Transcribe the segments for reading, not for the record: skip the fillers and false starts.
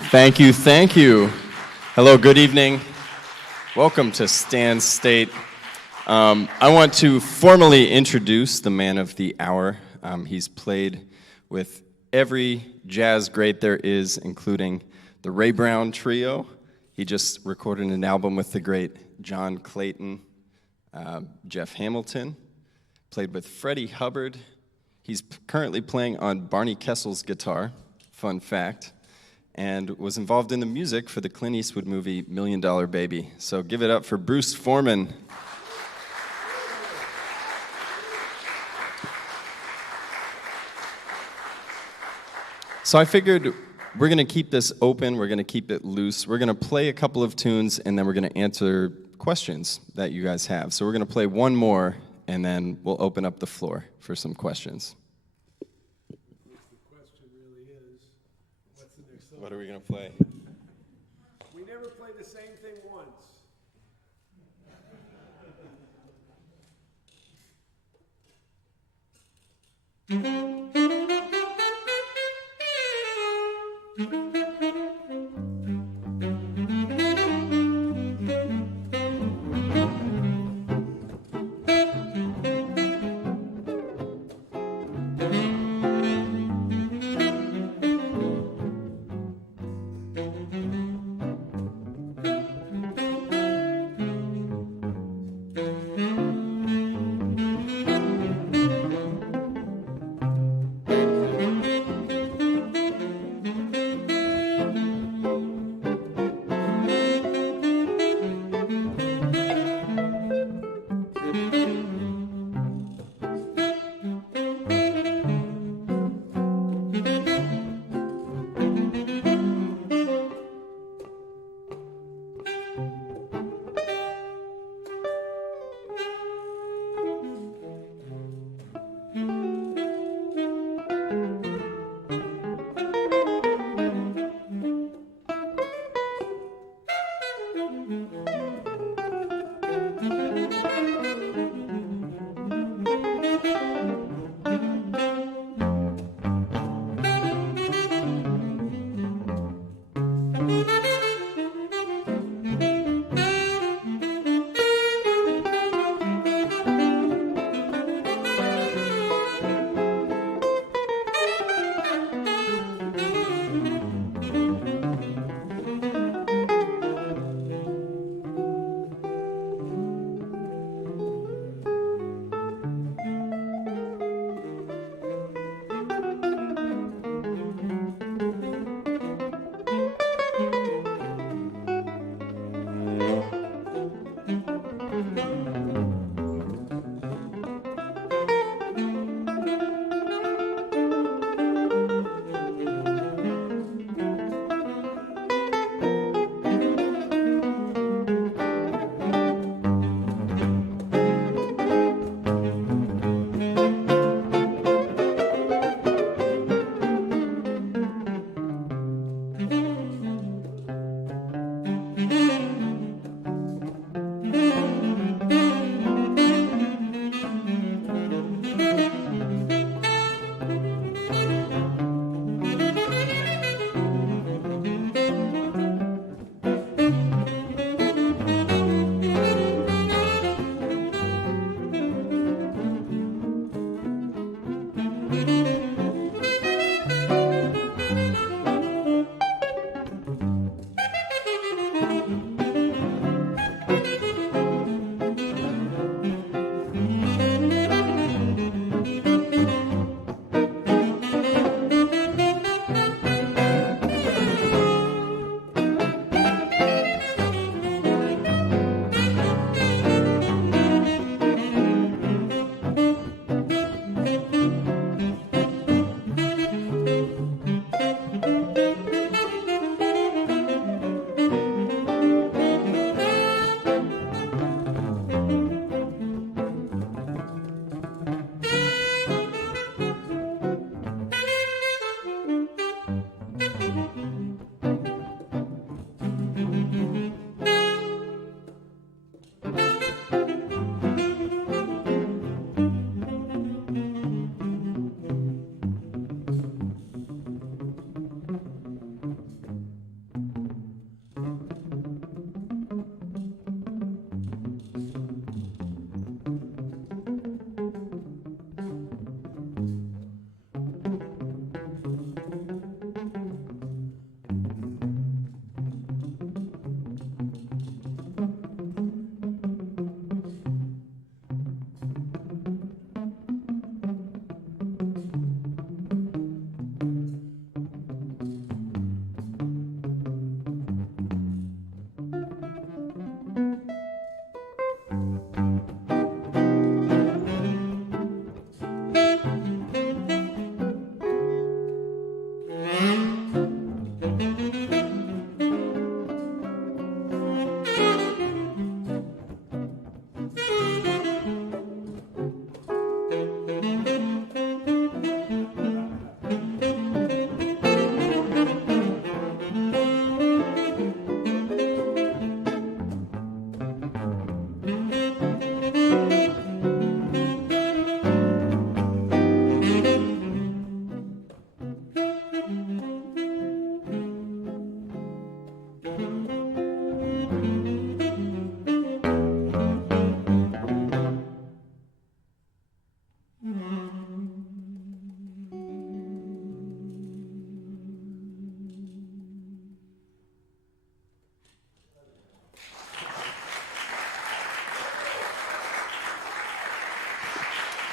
Thank you, thank you. Hello, good evening. Welcome to Stand State. I want to formally introduce the man of the hour. He's played with every jazz great there is, including the Ray Brown Trio. He just recorded an album with the great John Clayton, Jeff Hamilton. Played with Freddie Hubbard. He's currently playing on Barney Kessel's guitar, fun fact, and was involved in the music for the Clint Eastwood movie $1 Million Baby. So give it up for Bruce Forman. So I figured we're going to keep this open, we're going to keep it loose, we're going to play a couple of tunes, and then we're going to answer questions that you guys have. So we're going to play one more, and then we'll open up the floor for some questions. What are we going to play? We never play the same thing once.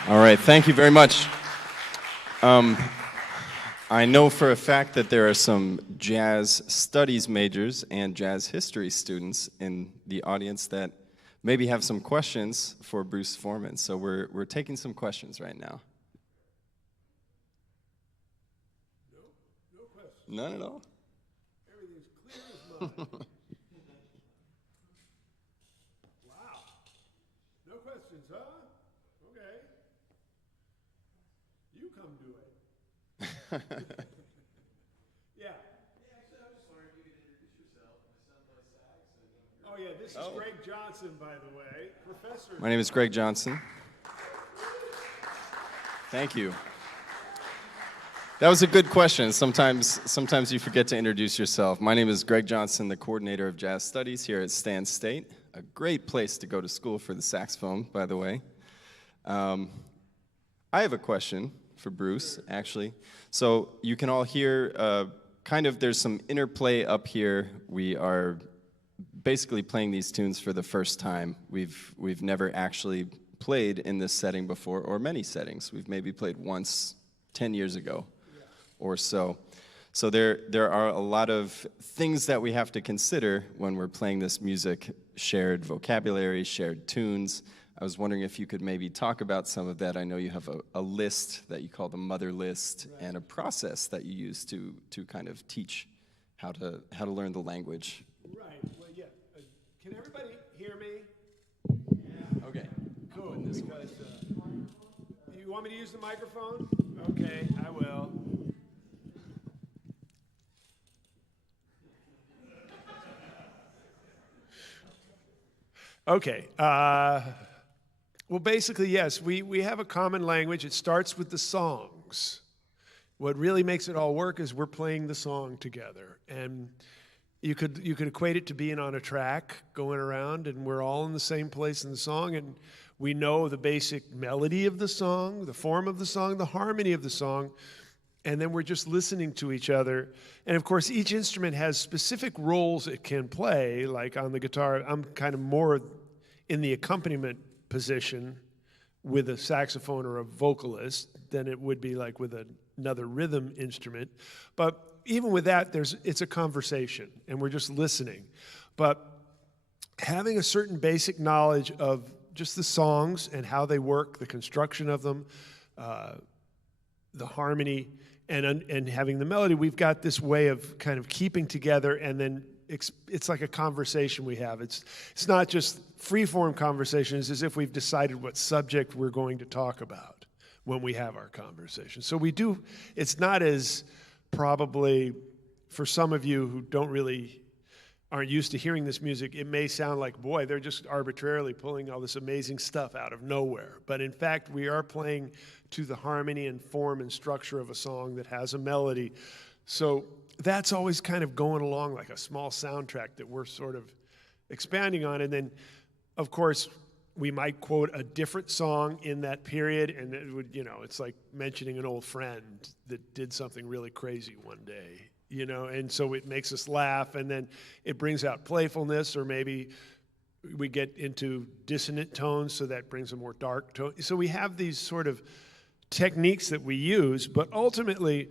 All right, thank you very much. I know for a fact that there are some jazz studies majors and jazz history students in the audience that maybe have some questions for Bruce Forman. So we're taking some questions right now. No questions. None at all? Everything's clear as mud. Wow. No questions, huh? Okay. You come do it. Yeah. Actually, I was just wondering if you could introduce yourself. My son plays sax. Oh, yeah, this is Greg Johnson, by the way. Professor. My name is Greg Johnson. Thank you. That was a good question. Sometimes you forget to introduce yourself. My name is Greg Johnson, the coordinator of jazz studies here at Stan State. A great place to go to school for the saxophone, by the way. I have a question for Bruce, actually. So you can all hear there's some interplay up here. We are basically playing these tunes for the first time. We've never actually played in this setting before, or many settings. We've maybe played once 10 years ago or so. So there are a lot of things that we have to consider when we're playing this music, shared vocabulary, shared tunes. I was wondering if you could maybe talk about some of that. I know you have a list that you call the mother list, right, and a process that you use to kind of teach how to learn the language. Right. Well, yeah. Can everybody hear me? Yeah. Okay. Cool. Because you want me to use the microphone? Okay, I will. Okay. Well, basically, yes, we have a common language. It starts with the songs. What really makes it all work is we're playing the song together. And you could equate it to being on a track, going around, and we're all in the same place in the song, and we know the basic melody of the song, the form of the song, the harmony of the song, and then we're just listening to each other. And of course, each instrument has specific roles it can play. Like on the guitar, I'm kind of more in the accompaniment position with a saxophone or a vocalist than it would be like with another rhythm instrument. But even with that, it's a conversation, and we're just listening. But having a certain basic knowledge of just the songs and how they work, the construction of them, the harmony, and having the melody, we've got this way of kind of keeping together, and then it's like a conversation we have. It's not just free-form conversations, as if we've decided what subject we're going to talk about when we have our conversation. So it's not as probably, for some of you who aren't used to hearing this music, it may sound like, boy, they're just arbitrarily pulling all this amazing stuff out of nowhere. But in fact, we are playing to the harmony and form and structure of a song that has a melody. So that's always kind of going along like a small soundtrack that we're sort of expanding on. And then, of course, we might quote a different song in that period, and it would, it's like mentioning an old friend that did something really crazy one day, and so it makes us laugh, and then it brings out playfulness, or maybe we get into dissonant tones, so that brings a more dark tone. So we have these sort of techniques that we use, but ultimately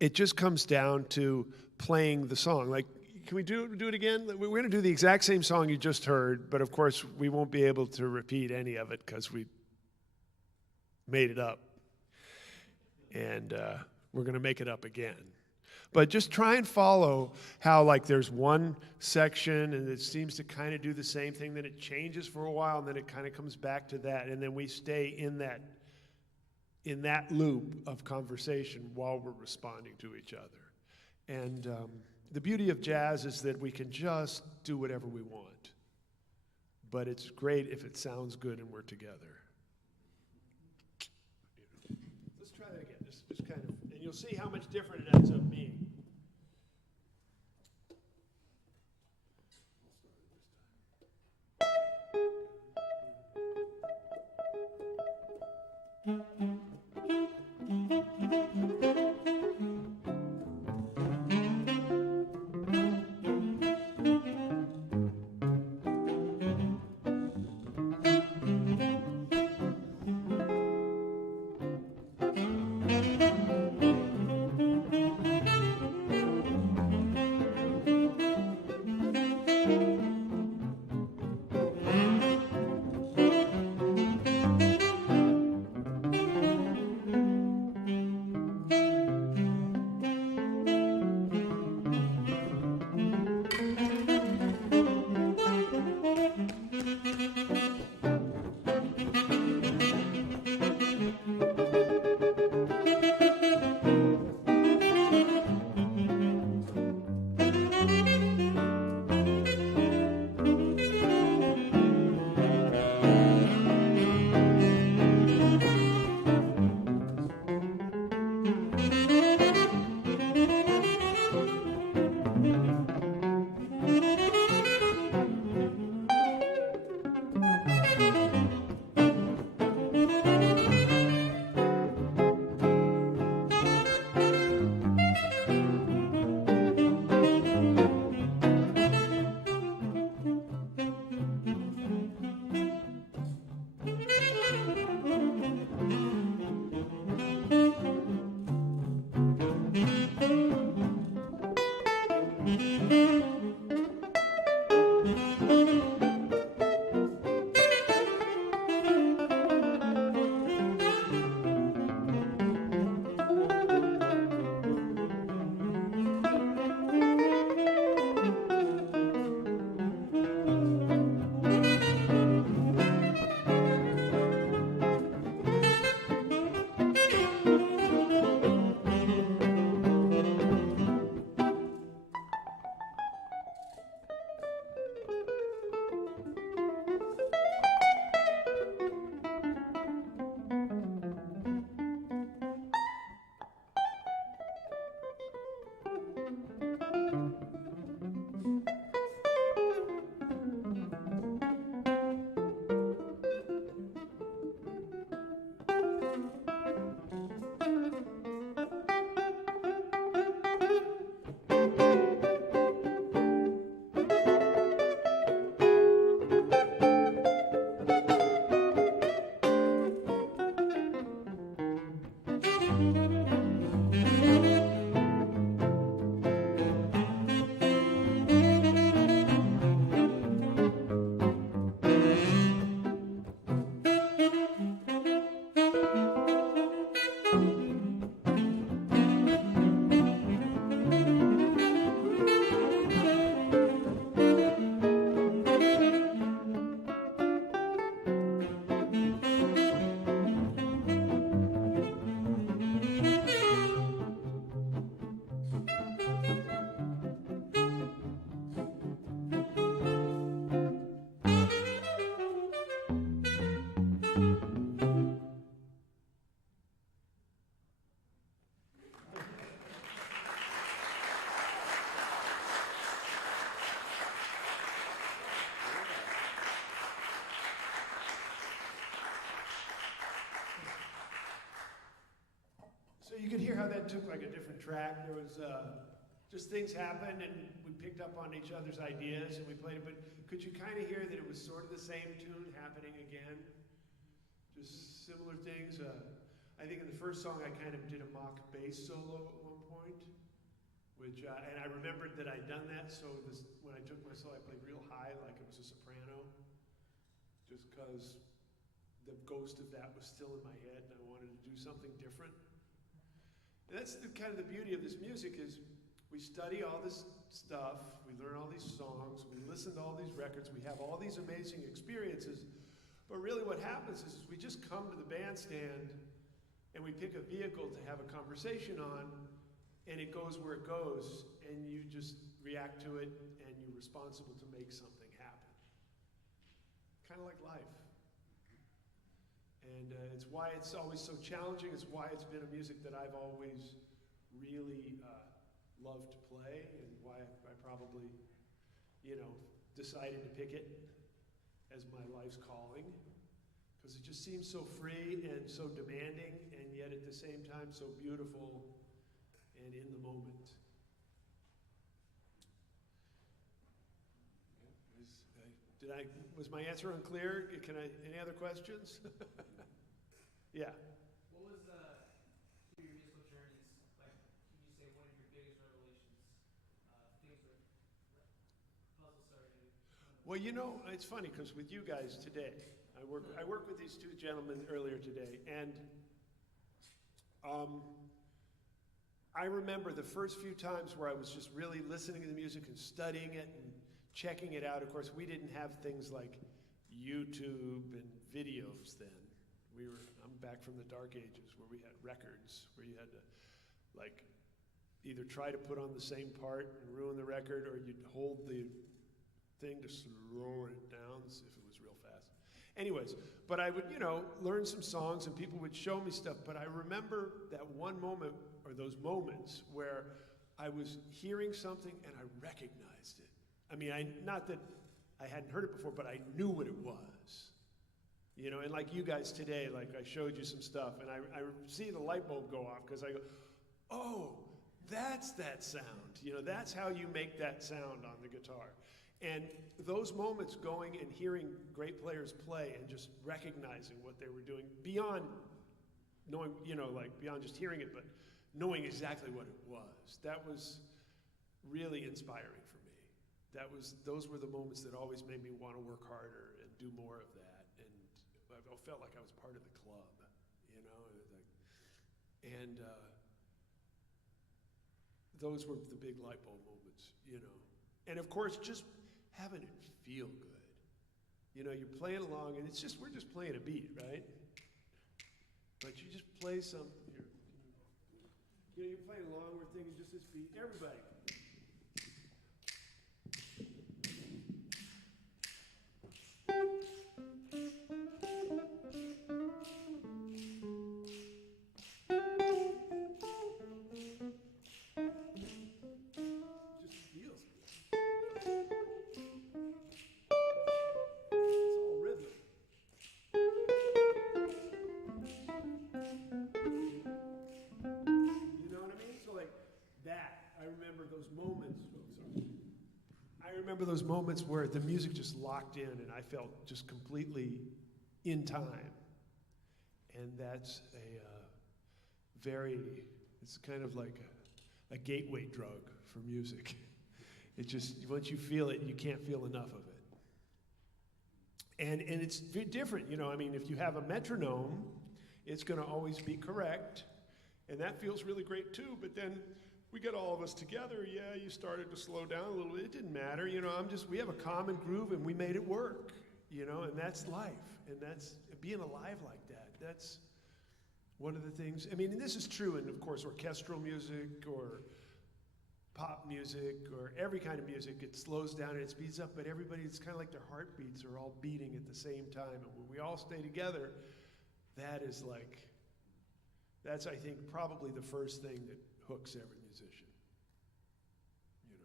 it just comes down to playing the song. Like, can we do it again? We're going to do the exact same song you just heard, but of course we won't be able to repeat any of it because we made it up. And we're going to make it up again. But just try and follow how, like, there's one section and it seems to kind of do the same thing, then it changes for a while, and then it kind of comes back to that, and then we stay in that loop of conversation while we're responding to each other. And the beauty of jazz is that we can just do whatever we want. But it's great if it sounds good and we're together. Let's try that again. Just kind of, and you'll see how much different it ends up being. So you could hear how that took like a different track. There was just things happened and we picked up on each other's ideas and we played it, but could you kind of hear that it was sort of the same tune happening again? Just similar things. I think in the first song I kind of did a mock bass solo at one point, which, and I remembered that I'd done that, so when I took my solo I played real high like it was a soprano, just because the ghost of that was still in my head and I wanted to do something different. And that's kind of the beauty of this music is we study all this stuff, we learn all these songs, we listen to all these records, we have all these amazing experiences, but really what happens is we just come to the bandstand and we pick a vehicle to have a conversation on, and it goes where it goes, and you just react to it, and you're responsible to make something happen. Kind of like life. And it's why it's always so challenging. It's why it's been a music that I've always really loved to play, and why I probably, decided to pick it as my life's calling. Because it just seems so free and so demanding, and yet at the same time so beautiful and in the moment. Was my answer unclear? Any other questions? Yeah. What was through your musical journeys? Like, can you say one of your biggest revelations? Things that puzzle started. Well, it's funny because with you guys today, I work with these two gentlemen earlier today, and I remember the first few times where I was just really listening to the music and studying it and checking it out. Of course, we didn't have things like YouTube and videos then. I'm back from the dark ages where we had records, where you had to either try to put on the same part and ruin the record, or you'd hold the thing to slow it down if it was real fast. Anyways, but I would, learn some songs and people would show me stuff, but I remember that one moment, or those moments, where I was hearing something and I recognized it. I mean, not that I hadn't heard it before, but I knew what it was. And like you guys today, like I showed you some stuff, and I see the light bulb go off because I go, oh, that's that sound. That's how you make that sound on the guitar. And those moments going and hearing great players play and just recognizing what they were doing beyond knowing, beyond just hearing it, but knowing exactly what it was. That was really inspiring for me. Those were the moments that always made me want to work harder and do more of that. And I felt like I was part of the club, you know. And those were the big light bulb moments, you know. And of course, just having it feel good. You know, you're playing along, and we're just playing a beat, right? But you just play something here. You know, you're playing along, we're thinking just this beat. Everybody. Just feels good. It's all rhythm. You know what I mean? So like that, I remember those moments. Oh, sorry. I remember those moments where the music just locked in and I felt just completely in time. And that's it's kind of like a gateway drug for music. It just, once you feel it, you can't feel enough of it. And it's different, you know, I mean, if you have a metronome, it's gonna always be correct, and that feels really great too, but then we get all of us together, yeah, you started to slow down a little bit, it didn't matter, you know, we have a common groove and we made it work, you know, and that's life, and that's, being alive like that, that's one of the things, I mean, and this is true in, of course, orchestral music or pop music or every kind of music. It slows down and it speeds up, but everybody, it's kind of like their heartbeats are all beating at the same time. And when we all stay together, that's, I think, probably the first thing that hooks every musician. You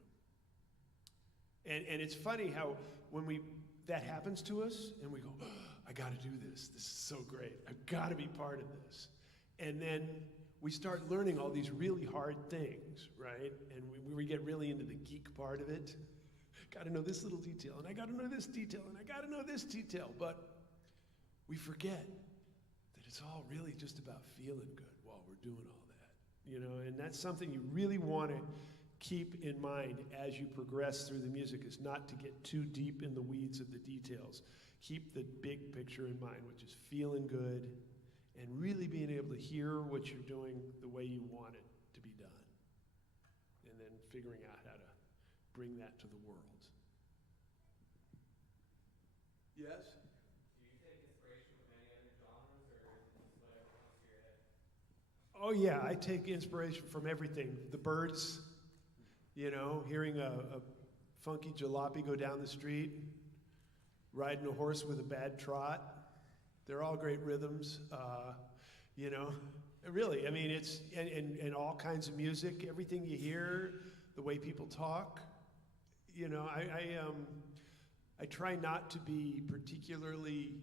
know. And it's funny how when that happens to us and we go, oh, I gotta do this. This is so great. I've gotta be part of this. And then we start learning all these really hard things, right? And we get really into the geek part of it. Got to know this little detail, and I got to know this detail, and I got to know this detail. But we forget that it's all really just about feeling good while we're doing all that, you know? And that's something you really want to keep in mind as you progress through the music, is not to get too deep in the weeds of the details. Keep the big picture in mind, which is feeling good, and really being able to hear what you're doing the way you want it to be done. And then figuring out how to bring that to the world. Yes? Do you take inspiration from any other genres, or is it just whatever comes to your head? Oh yeah, I take inspiration from everything. The birds, you know, hearing a funky jalopy go down the street, riding a horse with a bad trot. They're all great rhythms, you know, really, I mean, it's, and all kinds of music, everything you hear, the way people talk, you know, I try not to be particularly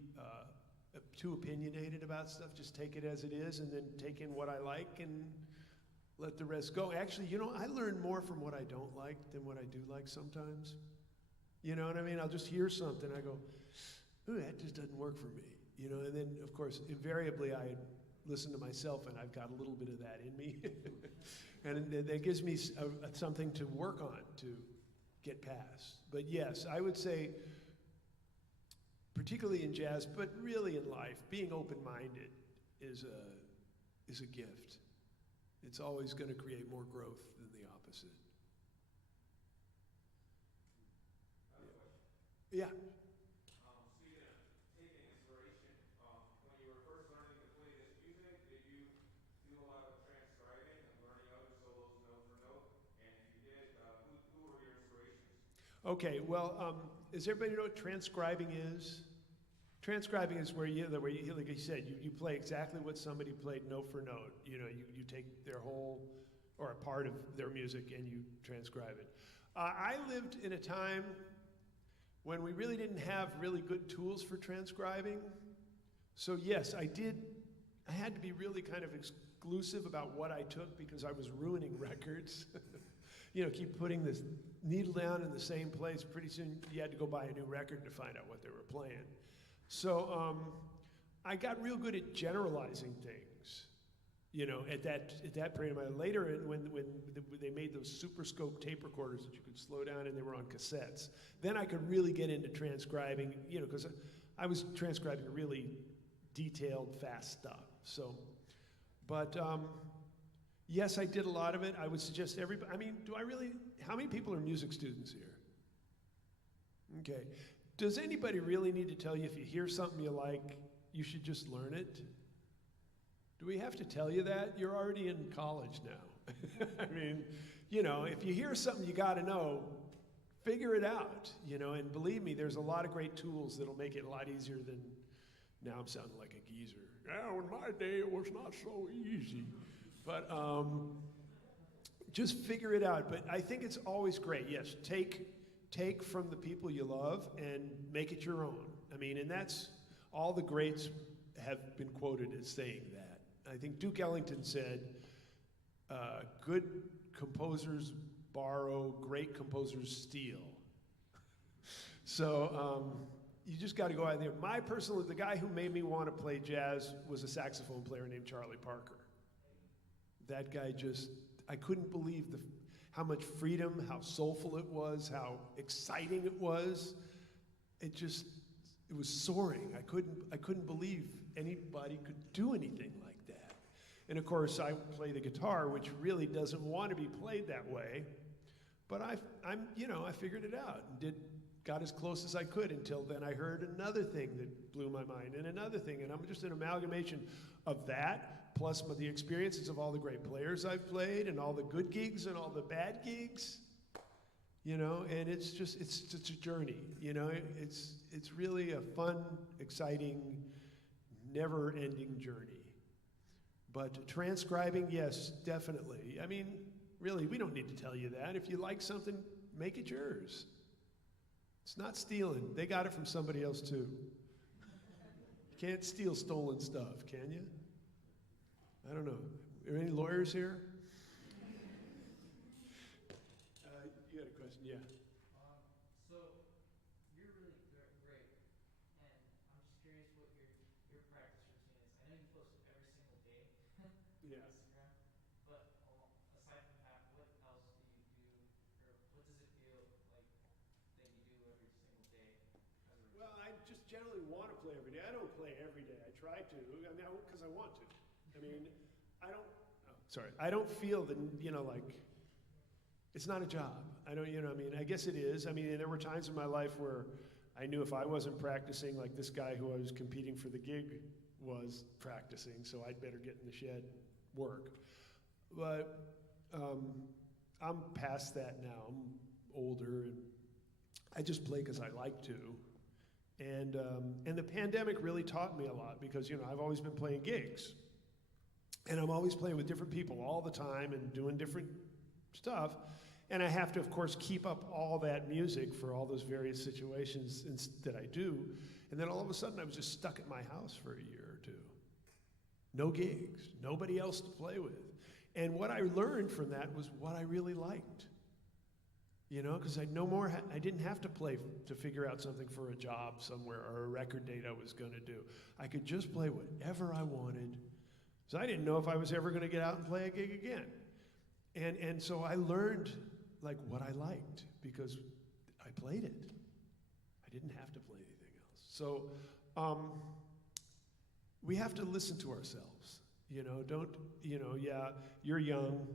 too opinionated about stuff, just take it as it is, and then take in what I like and let the rest go. Actually, you know, I learn more from what I don't like than what I do like sometimes. You know what I mean? I'll just hear something, I go, ooh, that just doesn't work for me. You know, and then, of course, invariably I listen to myself and I've got a little bit of that in me. And that gives me something to work on to get past. But yes, I would say, particularly in jazz, but really in life, being open-minded is a gift. It's always going to create more growth than the opposite. Yeah. Okay, well, does everybody know what transcribing is? Transcribing is where you, like I said, you play exactly what somebody played note for note. You know, you take their whole, or a part of their music and you transcribe it. I lived in a time when we really didn't have really good tools for transcribing. So yes, I had to be really kind of exclusive about what I took because I was ruining records. You know, keep putting this needle down in the same place. Pretty soon you had to go buy a new record to find out what they were playing. So I got real good at generalizing things. You know, at that period of my later, when they made those Super Scope tape recorders that you could slow down and they were on cassettes, then I could really get into transcribing. You know, because I was transcribing really detailed, fast stuff. So, but yes, I did a lot of it. I would suggest everybody. I mean, how many people are music students here? Okay. Does anybody really need to tell you if you hear something you like, you should just learn it? Do we have to tell you that? You're already in college now. I mean, you know, if you hear something you got to know, figure it out, you know, and believe me, there's a lot of great tools that'll make it a lot easier than, now I'm sounding like a geezer. Yeah, in my day it was not so easy. But just figure it out. But I think it's always great. Yes, take from the people you love and make it your own. I mean, and that's, all the greats have been quoted as saying that. I think Duke Ellington said, good composers borrow, great composers steal. So you just got to go out there. The guy who made me want to play jazz was a saxophone player named Charlie Parker. That guy I couldn't believe how much freedom, how soulful it was, how exciting it was. It was soaring. I couldn't believe anybody could do anything like that. And of course, I play the guitar, which really doesn't want to be played that way. But I figured it out and got as close as I could until then I heard another thing that blew my mind and another thing. And I'm just an amalgamation of that, plus the experiences of all the great players I've played and all the good gigs and all the bad gigs. You know, and it's a journey, you know, it's really a fun, exciting, never-ending journey. But transcribing, yes, definitely. I mean, really, we don't need to tell you that. If you like something, make it yours. It's not stealing. They got it from somebody else, too. You can't steal stolen stuff, can you? I don't know. Are there any lawyers here? You had a question, yeah. So you're really great, and I'm just curious what your practice routine is. I know you post every single day Yeah. on Instagram, but aside from that, what else do you do, or what does it feel like that you do every single day as a routine? Well, I just generally want to play every day. I don't play every day. I try to. I mean, because I want to. I mean, I don't. Oh, sorry. I don't feel the, you know, like. It's not a job. I don't, you know, I mean, I guess it is. I mean, there were times in my life where I knew if I wasn't practicing, like this guy who I was competing for the gig was practicing, so I'd better get in the shed and work. But I'm past that now. I'm older, and I just play because I like to. And the pandemic really taught me a lot because, you know, I've always been playing gigs. And I'm always playing with different people all the time and doing different stuff, and I have to, of course, keep up all that music for all those various situations that I do, and then all of a sudden I was just stuck at my house for a year or two. No gigs, nobody else to play with. And what I learned from that was what I really liked. You know, because I didn't have to play to figure out something for a job somewhere or a record date I was going to do. I could just play whatever I wanted, so I didn't know if I was ever going to get out and play a gig again. And so I learned like what I liked because I played it. I didn't have to play anything else. So we have to listen to ourselves. You know, yeah, you're young.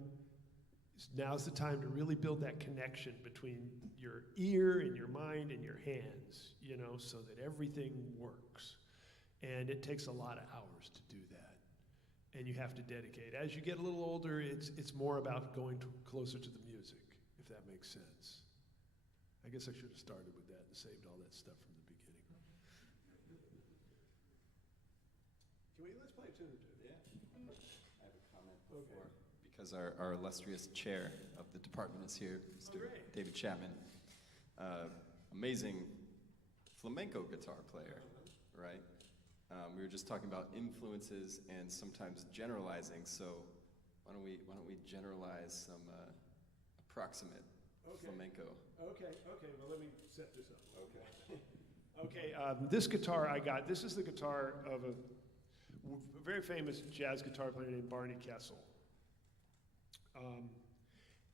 Now's the time to really build that connection between your ear and your mind and your hands, you know, so that everything works. And it takes a lot of hours to do that. And you have to dedicate. As you get a little older, it's more about going closer to the music, if that makes sense. I guess I should have started with that and saved all that stuff from the beginning. Let's play a tune or two. Yeah. I have a comment before, because our illustrious chair of the department is here, Mr. David Chapman. Amazing flamenco guitar player, right? We were just talking about influences and sometimes generalizing. So why don't we generalize some approximate flamenco? Okay. Well, let me set this up. Okay. This guitar I got. This is the guitar of a very famous jazz guitar player named Barney Kessel.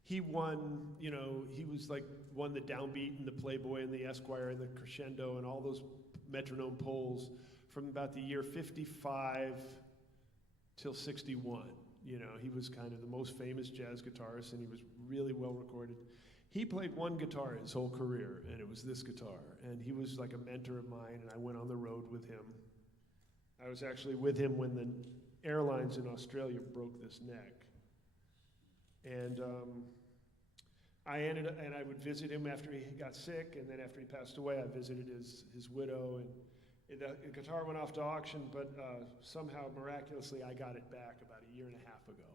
He won, you know, he was like won the downbeat and the Playboy and the Esquire and the Crescendo and all those metronome polls from about the year 55 till 61. You know, he was kind of the most famous jazz guitarist, and he was really well recorded. He played one guitar his whole career, and it was this guitar. And he was like a mentor of mine, and I went on the road with him. I was actually with him when the airlines in Australia broke this neck. And I would visit him after he got sick, and then after he passed away, I visited his widow, and the guitar went off to auction, but somehow, miraculously, I got it back about a year and a half ago.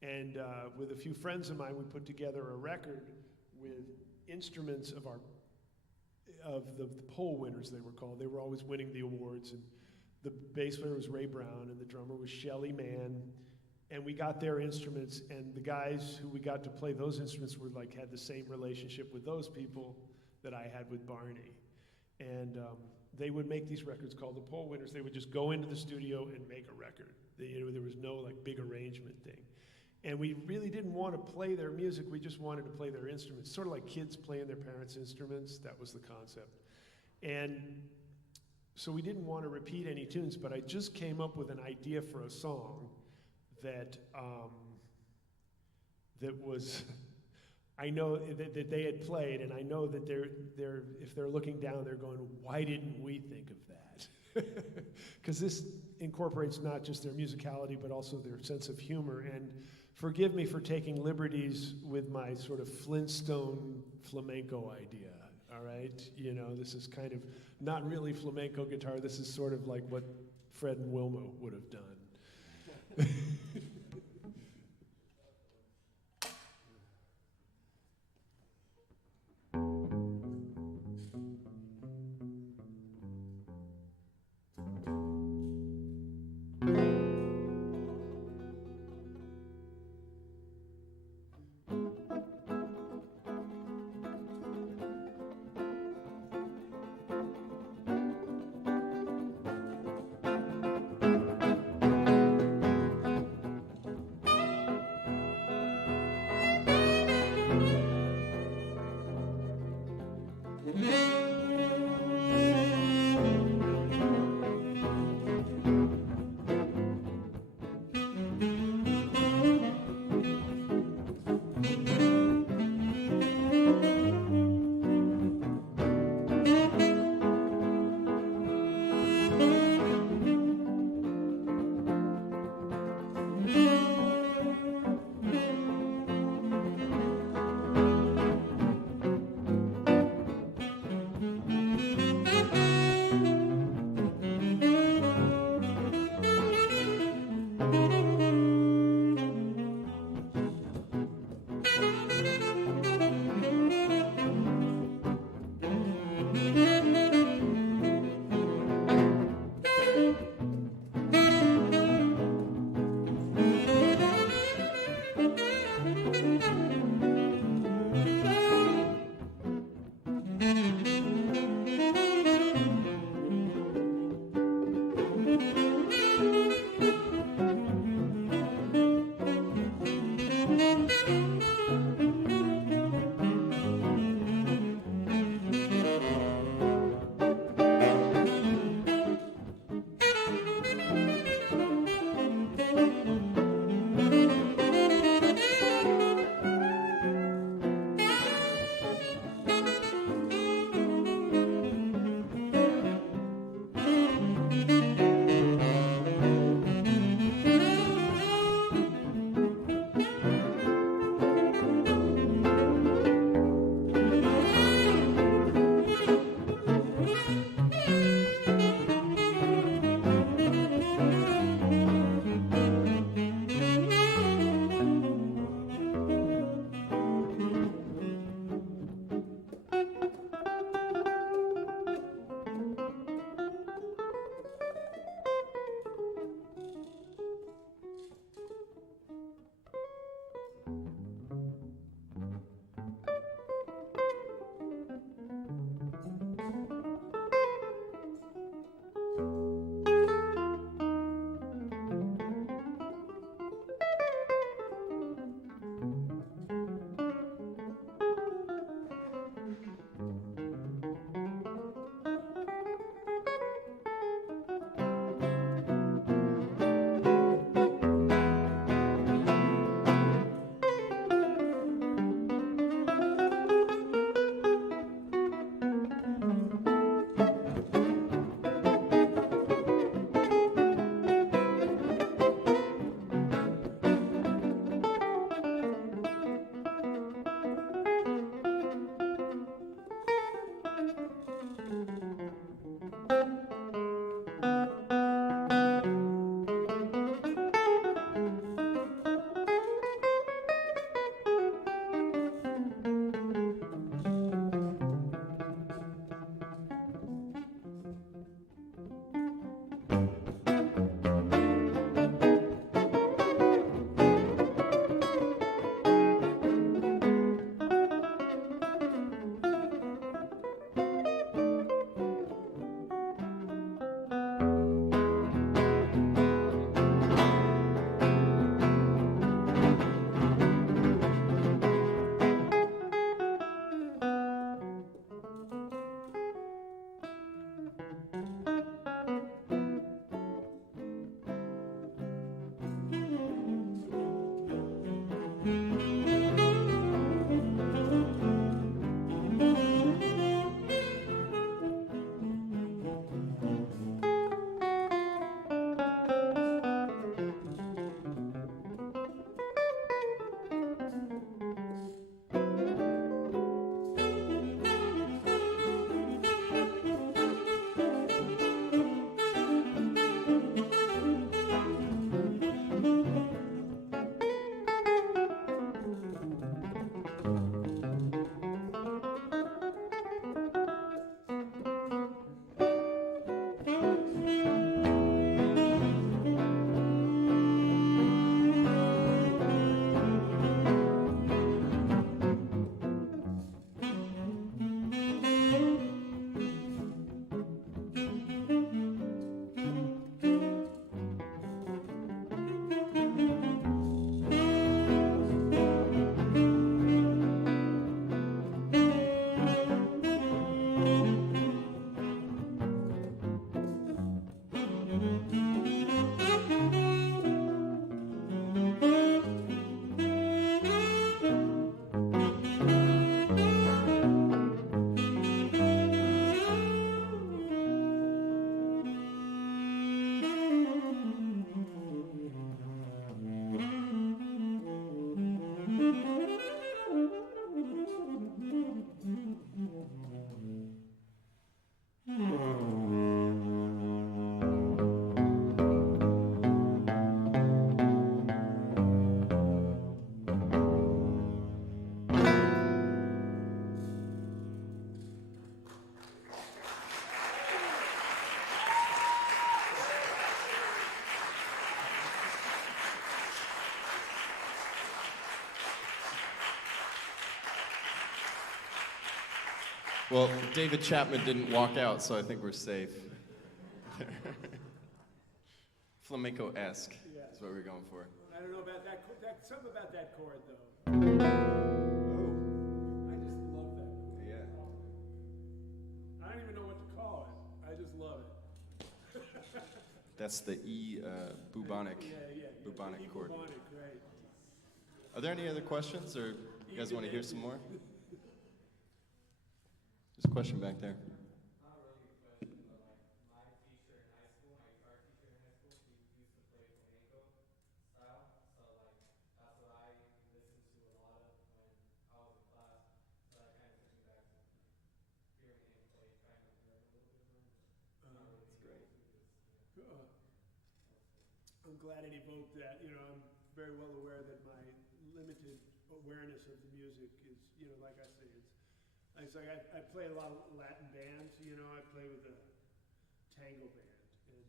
And with a few friends of mine, we put together a record with instruments of the poll winners, they were called. They were always winning the awards, and the bass player was Ray Brown, and the drummer was Shelly Mann. And we got their instruments, and the guys who we got to play those instruments were like had the same relationship with those people that I had with Barney. And they would make these records called the Poll Winners. They would just go into the studio and make a record. There was no like big arrangement thing. And we really didn't want to play their music. We just wanted to play their instruments, sort of like kids playing their parents' instruments. That was the concept. And so we didn't want to repeat any tunes, but I just came up with an idea for a song that was, I know that they had played, and I know that they're if they're looking down, they're going, why didn't we think of that? Because this incorporates not just their musicality, but also their sense of humor. And forgive me for taking liberties with my sort of Flintstone flamenco idea. All right, you know, this is kind of not really flamenco guitar. This is sort of like what Fred and Wilma would have done. Well, David Chapman didn't walk out, so I think we're safe. Flamenco-esque is what we're going for. I don't know about that. Something about that chord, though. Oh. I just love that chord. Yeah. I don't even know what to call it. I just love it. That's the E bubonic, bubonic chord. Bubonic, right. Are there any other questions, or you guys want to hear some more? There's a question back there. Not really a question, but like my teacher in high school, my guitar teacher in high school, he used to play flamenco style. So like that's what I listened to a lot of when I was in class. So that kind of took me back to hearing him play, trying to learn a little bit more. Not really That's great. Cool. I'm glad it evoked that. You know, I'm very well aware that my limited awareness of the music is, you know, like I say, it's like I play a lot of Latin bands. You know, I play with a tango band, and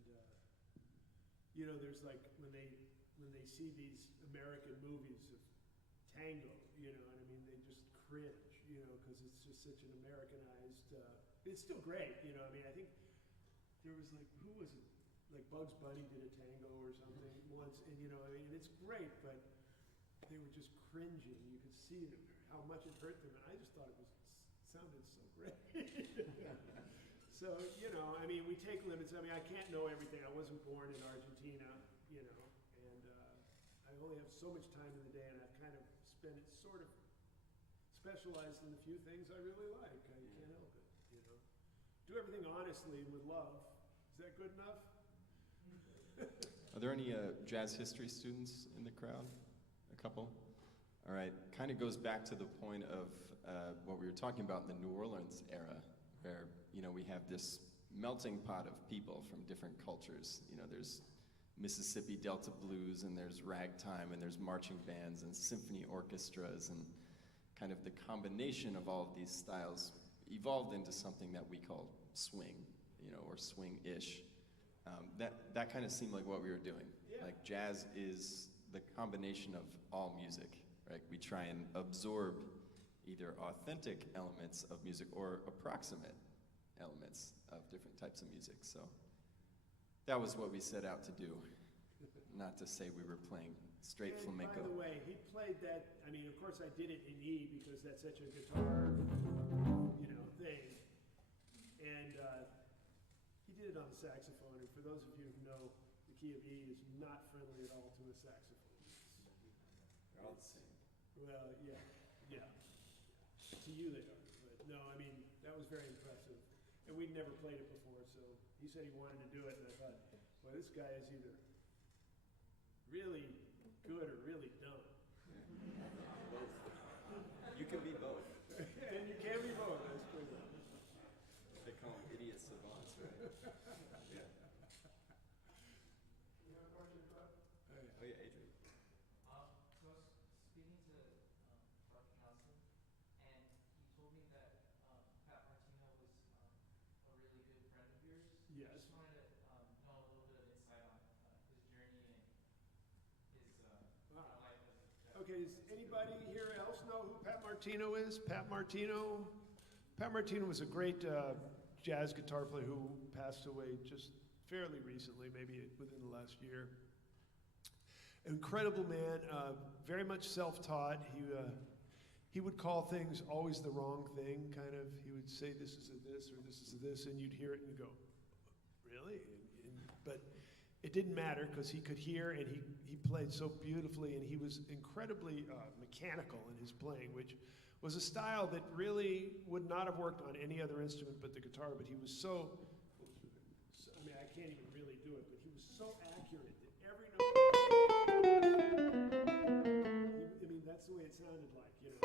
you know, there's like when they see these American movies of tango, you know, and I mean, they just cringe, you know, because it's just such an Americanized. It's still great, you know. I mean, I think there was like, who was it? Like Bugs Bunny did a tango or something once, and you know, I mean, and it's great, but they were just cringing. You could see them, how much it hurt them, and I just thought it sounded so great. So, you know, I mean, we take limits. I mean, I can't know everything. I wasn't born in Argentina, you know, and I only have so much time in the day, and I've kind of spent it sort of specialized in the few things I really like. I can't help it, you know. Do everything honestly and with love. Is that good enough? Are there any jazz history students in the crowd? A couple? All right, kind of goes back to the point of what we were talking about in the New Orleans era, where, you know, we have this melting pot of people from different cultures. You know, there's Mississippi Delta blues, and there's ragtime, and there's marching bands and symphony orchestras, and kind of the combination of all of these styles evolved into something that we call swing, you know, or swing-ish. That kind of seemed like what we were doing. Yeah. Like jazz is the combination of all music, right? We try and absorb either authentic elements of music or approximate elements of different types of music. So that was what we set out to do, not to say we were playing straight And flamenco. by the way, he played that. I mean, of course, I did it in E because that's such a guitar, you know, thing. And he did it on the saxophone. And for those of you who know, the key of E is not friendly at all to a saxophone. They're all the same. Well, yeah. To you they are, but no, I mean, that was very impressive. And we'd never played it before, so he said he wanted to do it, and I thought, well, this guy is either really good or really dumb. Both. You can be both. And you can be both, that's good. They call them idiot savants, right? Yeah. You have a question, Bob? Oh yeah, Adrian. So I was speaking to Dr. Johnson, and he told me that Pat Martino was a really good friend of yours. Yes. I just wanted to know a little bit of insight on his journey and his Wow. life as a jazz. Okay, does anybody here else know who Pat Martino is? Pat Martino? Pat Martino was a great jazz guitar player who passed away just fairly recently, maybe within the last year. Incredible man, very much self-taught. He would call things always the wrong thing, kind of. He would say this is a this or this is a this, and you'd hear it and go, really? But it didn't matter because he could hear, and he played so beautifully, and he was incredibly mechanical in his playing, which was a style that really would not have worked on any other instrument but the guitar. But he was so I mean, I can't even really do it, but he was so accurate that every note. I mean, that's the way it sounded like, you know.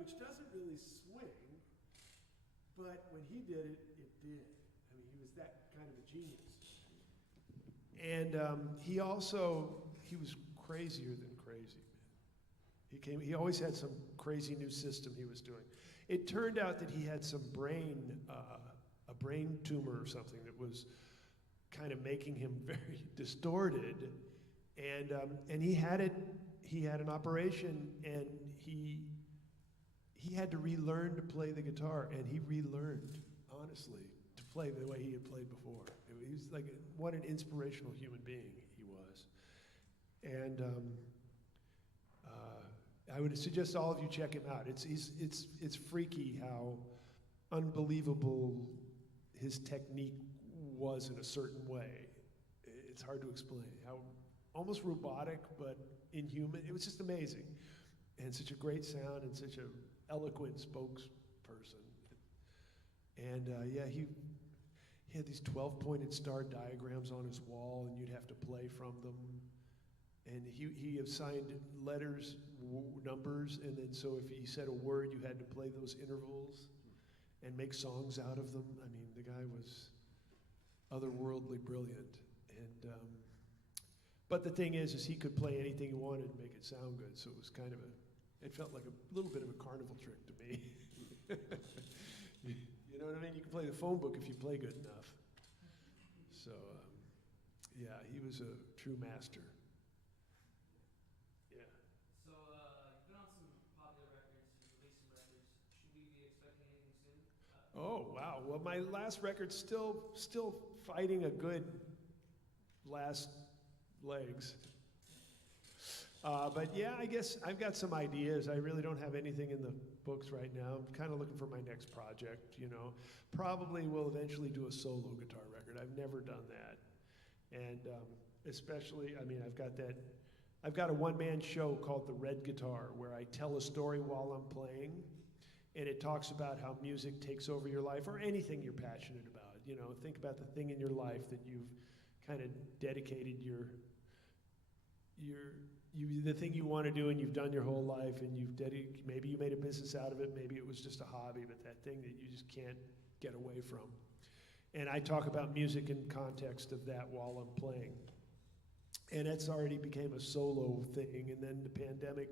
Which doesn't really swing, but when he did it, it did. I mean, he was that kind of a genius. And he was crazier than crazy, man. He always had some crazy new system he was doing. It turned out that he had some a brain tumor or something that was kind of making him very distorted. And he had an operation, and he he had to relearn to play the guitar, and he relearned, honestly, to play the way he had played before. He was like, what an inspirational human being he was. And I would suggest all of you check him out. It's freaky how unbelievable his technique was in a certain way. It's hard to explain. How almost robotic, but inhuman. It was just amazing. And such a great sound and such an eloquent spokesperson. And yeah, he had these 12-pointed star diagrams on his wall, and you'd have to play from them. And he assigned letters, numbers, and then so if he said a word, you had to play those intervals and make songs out of them. I mean, the guy was otherworldly brilliant. And but the thing is he could play anything he wanted and make it sound good. So it was kind of it felt like a little bit of a carnival trick to me. You know what I mean? You can play the phone book if you play good enough. So yeah, he was a true master. Yeah. So you've been on some popular records, you've released some records. Should we be expecting anything soon? Oh wow! Well, my last record's still fighting a good last legs. But yeah, I guess I've got some ideas. I really don't have anything in the books right now. I'm kind of looking for my next project, you know. Probably will eventually do a solo guitar record. I've never done that. And especially, I mean, I've got a one-man show called The Red Guitar where I tell a story while I'm playing. And it talks about how music takes over your life or anything you're passionate about. You know, think about the thing in your life that you've kind of dedicated the thing you want to do and you've done your whole life, and maybe you made a business out of it, maybe it was just a hobby, but that thing that you just can't get away from. And I talk about music in context of that while I'm playing. And it's already became a solo thing, and then the pandemic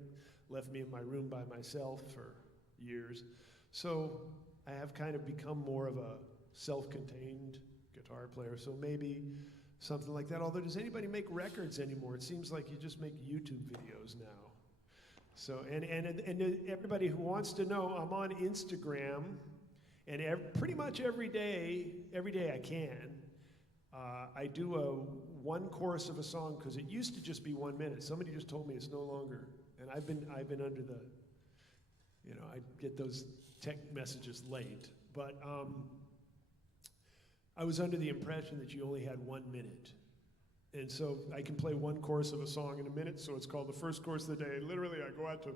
left me in my room by myself for years. So I have kind of become more of a self-contained guitar player, so maybe something like that. Although, does anybody make records anymore? It seems like you just make YouTube videos now. So, and everybody who wants to know, I'm on Instagram, and pretty much every day I can, I do a one chorus of a song, because it used to just be 1 minute. Somebody just told me it's no longer, and I've been under the, you know, I get those tech messages late, but I was under the impression that you only had 1 minute. And so I can play one chorus of a song in a minute, so it's called the first chorus of the day. Literally, I go out to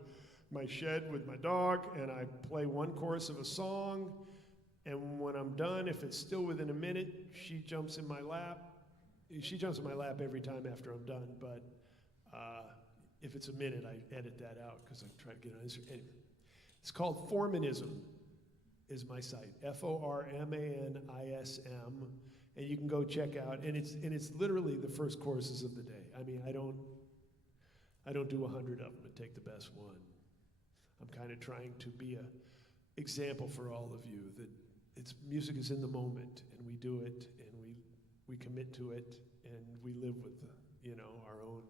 my shed with my dog, and I play one chorus of a song, and when I'm done, if it's still within a minute, she jumps in my lap. She jumps in my lap every time after I'm done, but if it's a minute, I edit that out, because I try to get on Instagram. Anyway, it's called Formanism. Is my site, Formanism, and you can go check out, and it's literally the first choruses of the day. I mean, I don't do 100 of them and take the best one. I'm kind of trying to be a example for all of you that music is in the moment, and we do it, and we commit to it, and we live with our own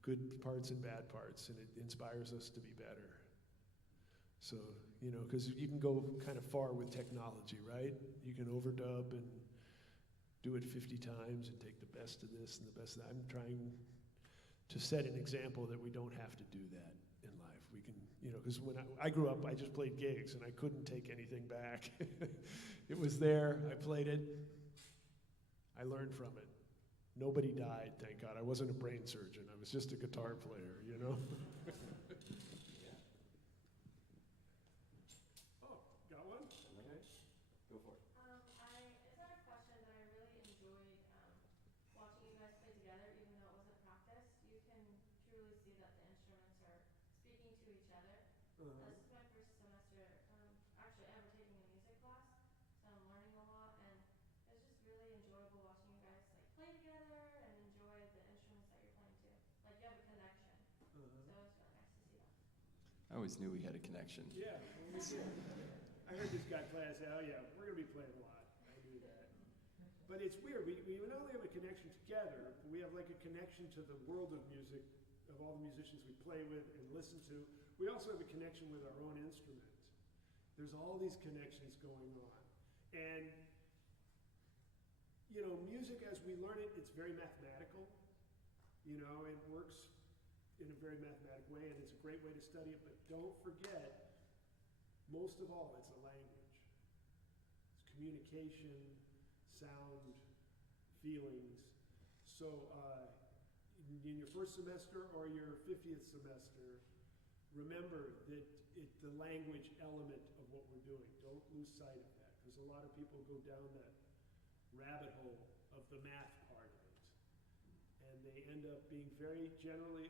good parts and bad parts, and it inspires us to be better. So, because you can go kind of far with technology, right? You can overdub and do it 50 times and take the best of this and the best of that. I'm trying to set an example that we don't have to do that in life. We can, because when I grew up, I just played gigs and I couldn't take anything back. It was there, I played it, I learned from it. Nobody died, thank God. I wasn't a brain surgeon, I was just a guitar player, I always knew we had a connection. Yeah, I heard this guy play. I said, "Oh yeah, we're gonna be playing a lot." I knew that. But it's weird. We not only have a connection together, but we have like a connection to the world of music, of all the musicians we play with and listen to. We also have a connection with our own instrument. There's all these connections going on. And, you know, music as we learn it, it's very mathematical. You know, it works in a very mathematic way, and it's a great way to study it, but don't forget, most of all, it's a language. It's communication, sound, feelings. So in your first semester or your 50th semester, remember that the language element of what we're doing. Don't lose sight of that, because a lot of people go down that rabbit hole of the math part of it. And they end up being very generally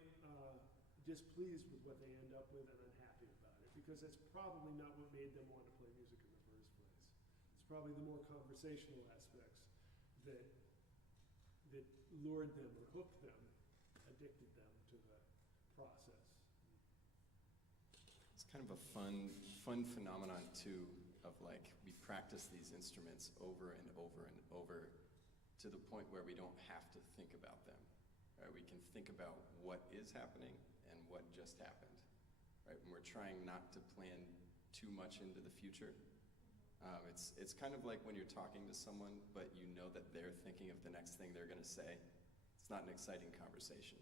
displeased with what they end up with and unhappy about it, because that's probably not what made them want to play music in the first place. It's probably the more conversational aspects that lured them or hooked them, addicted them to the process. It's kind of a fun phenomenon too, of like, we practice these instruments over and over and over to the point where we don't have to think about them. Right? We can think about what is happening and what just happened. Right? When we're trying not to plan too much into the future. It's kind of like when you're talking to someone, but you know that they're thinking of the next thing they're going to say. It's not an exciting conversation.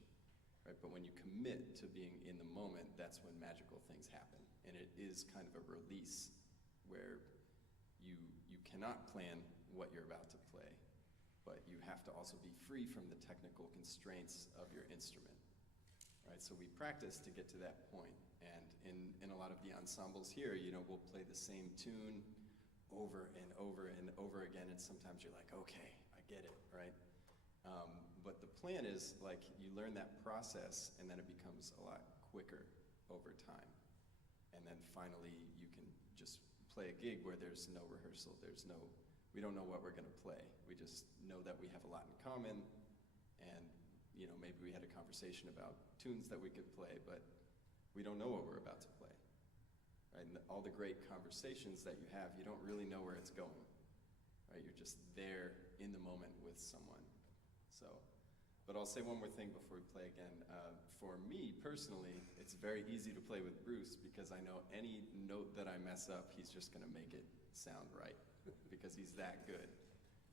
Right? But when you commit to being in the moment, that's when magical things happen. And it is kind of a release where you cannot plan what you're about to play, but you have to also be free from the technical constraints of your instrument. Right? So we practice to get to that point. And in a lot of the ensembles here, you know, we'll play the same tune over and over and over again, and sometimes you're like, okay, I get it, right? But the plan is, like, you learn that process, and then it becomes a lot quicker over time. And then finally, you can just play a gig where there's no rehearsal, we don't know what we're gonna play. We just know that we have a lot in common, and, you know, maybe we had a conversation about tunes that we could play, but we don't know what we're about to play. Right? And all the great conversations that you have, you don't really know where it's going. Right? You're just there in the moment with someone. So, but I'll say one more thing before we play again. For me personally, it's very easy to play with Bruce because I know any note that I mess up, he's just gonna make it sound right because he's that good.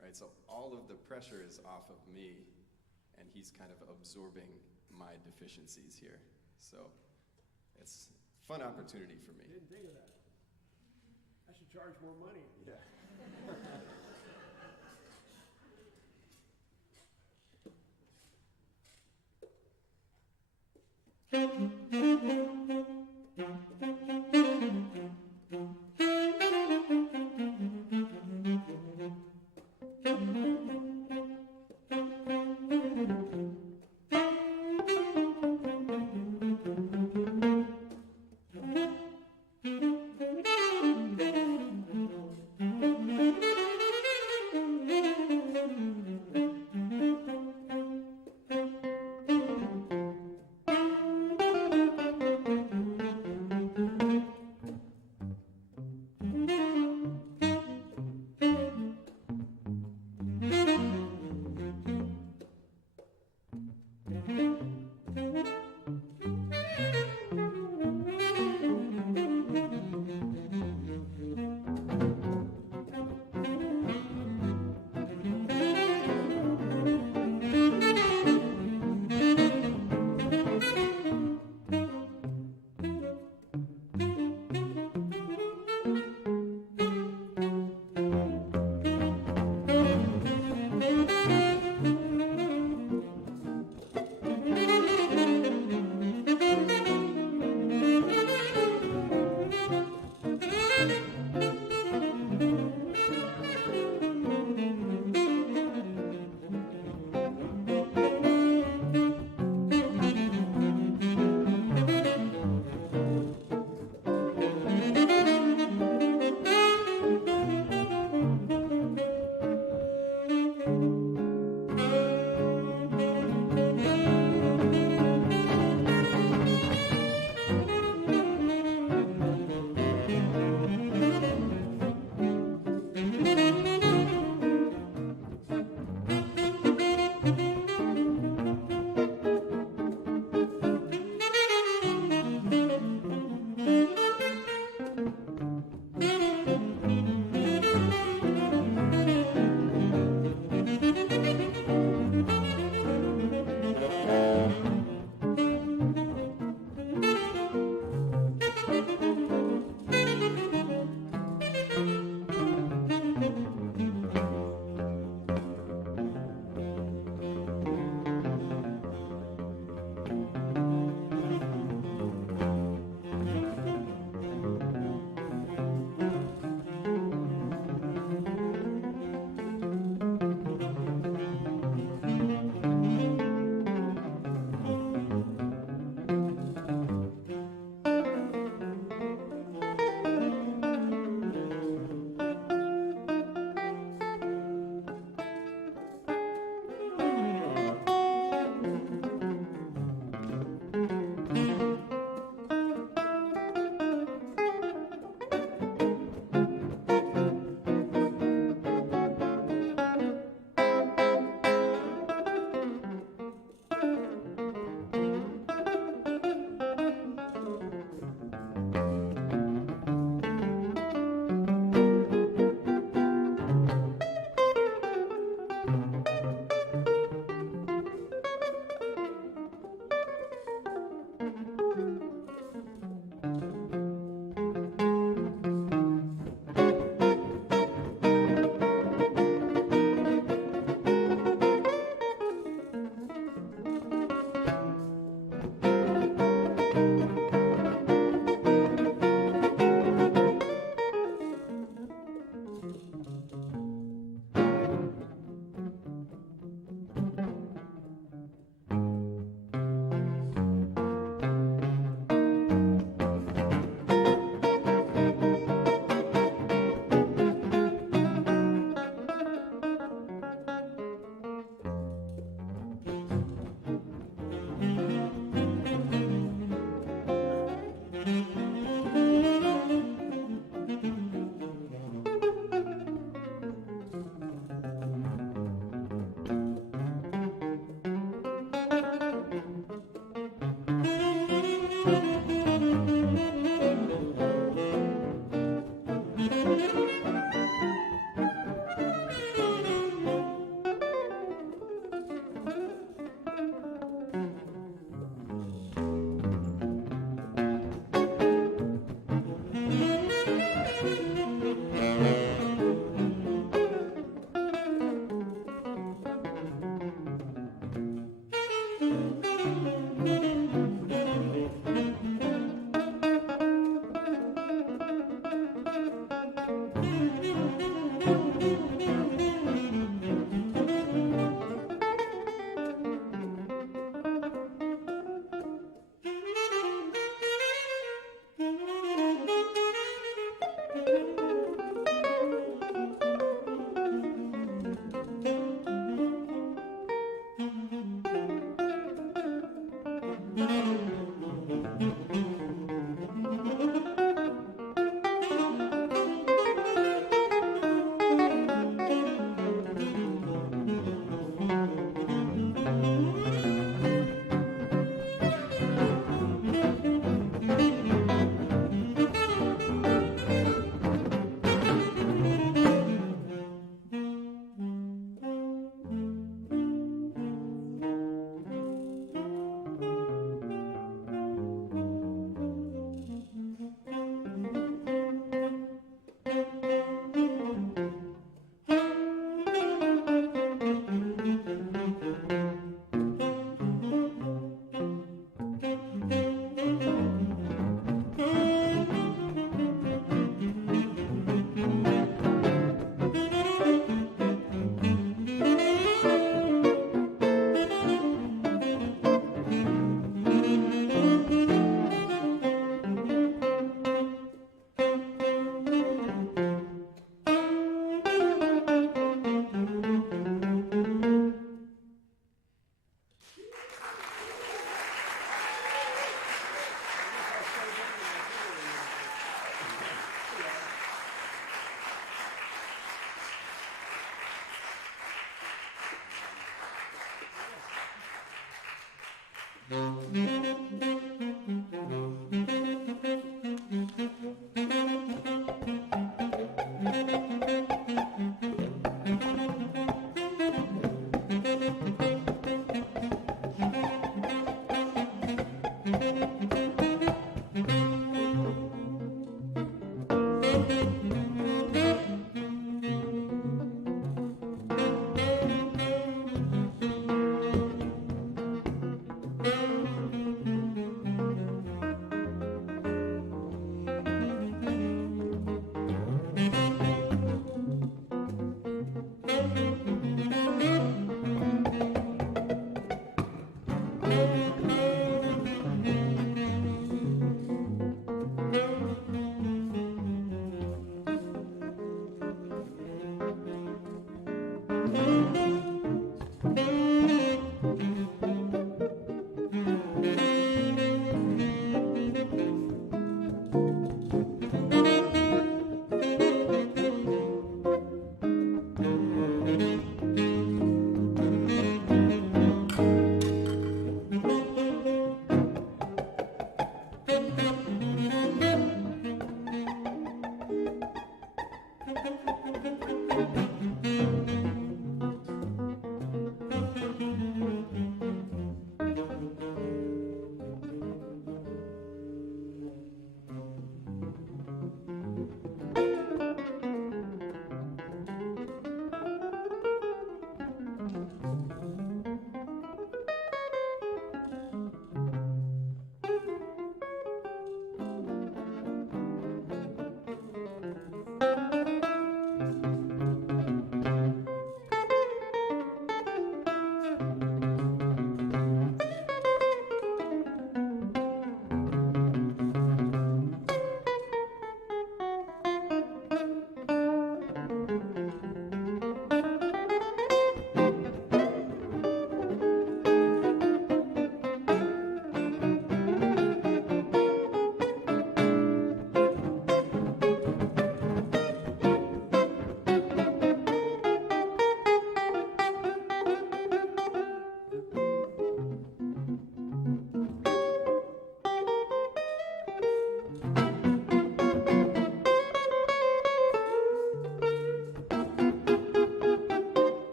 Right? So all of the pressure is off of me, and he's kind of absorbing my deficiencies here. So it's a fun opportunity for me. I didn't think of that. I should charge more money. Yeah.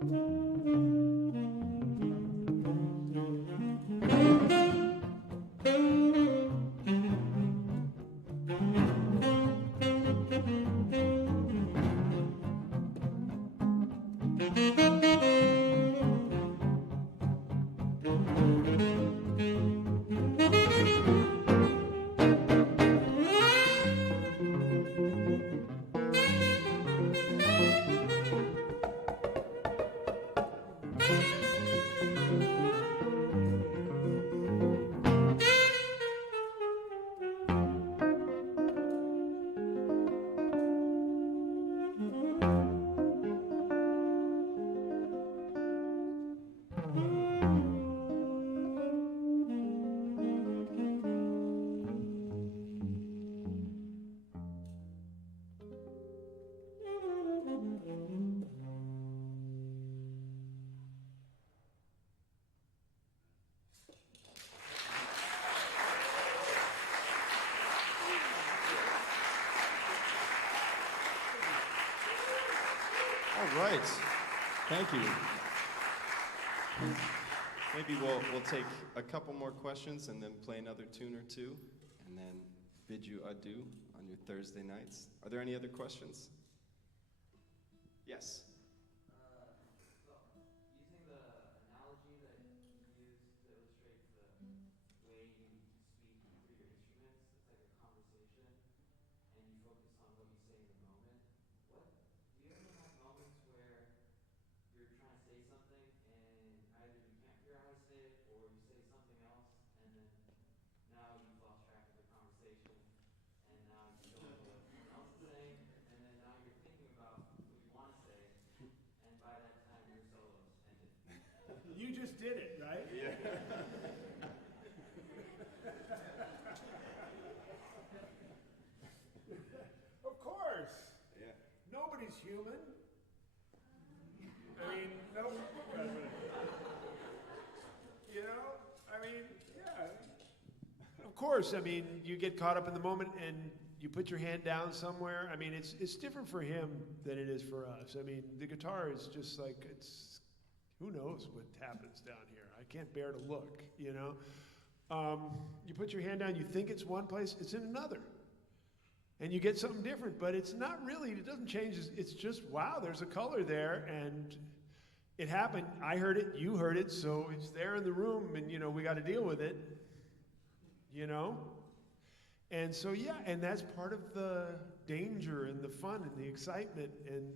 All right. Thank you. Maybe we'll take a couple more questions and then play another tune or two, and then bid you adieu on your Thursday nights. Are there any other questions? Yes. So, using the analogy that you used to illustrate the way you speak through your instruments, it's like a conversation, and you focus on what you say in the moment. What do you ever have moments where you're trying to say something and either you can't figure out how to say it, or you say something else, and then now you've lost track of the conversation, and now you don't know what someone else is saying, and then now you're thinking about what you want to say, and by that time your solo's ended. You just did it, right? Yeah. Of course. Yeah. Nobody's human. I mean, no. You know, I mean, yeah. Of course, I mean, you get caught up in the moment and you put your hand down somewhere. I mean, it's different for him than it is for us. I mean, the guitar is just like, who knows what happens down here. I can't bear to look, you know. You put your hand down, you think it's one place, it's in another. And you get something different, but it's not really, it doesn't change. It's just, wow, there's a color there, and it happened. I heard it, you heard it, so it's there in the room, and, you know, we got to deal with it, you know? And so, yeah, and that's part of the danger and the fun and the excitement and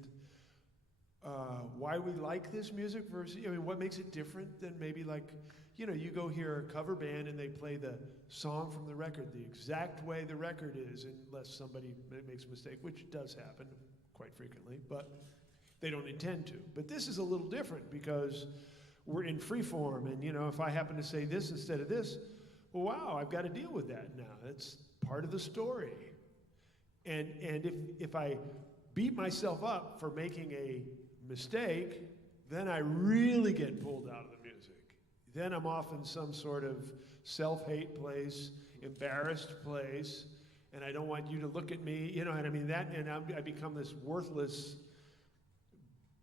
why we like this music versus, I mean, what makes it different than maybe like, you know, you go hear a cover band and they play the song from the record the exact way the record is, unless somebody makes a mistake, which does happen quite frequently, but they don't intend to. But this is a little different because we're in free form, and, you know, if I happen to say this instead of this, well, wow, I've got to deal with that now. That's part of the story. And if I beat myself up for making a mistake, then I really get pulled out of the music. Then I'm off in some sort of self-hate place, embarrassed place, and I don't want you to look at me, you know, and I mean that, and I become this worthless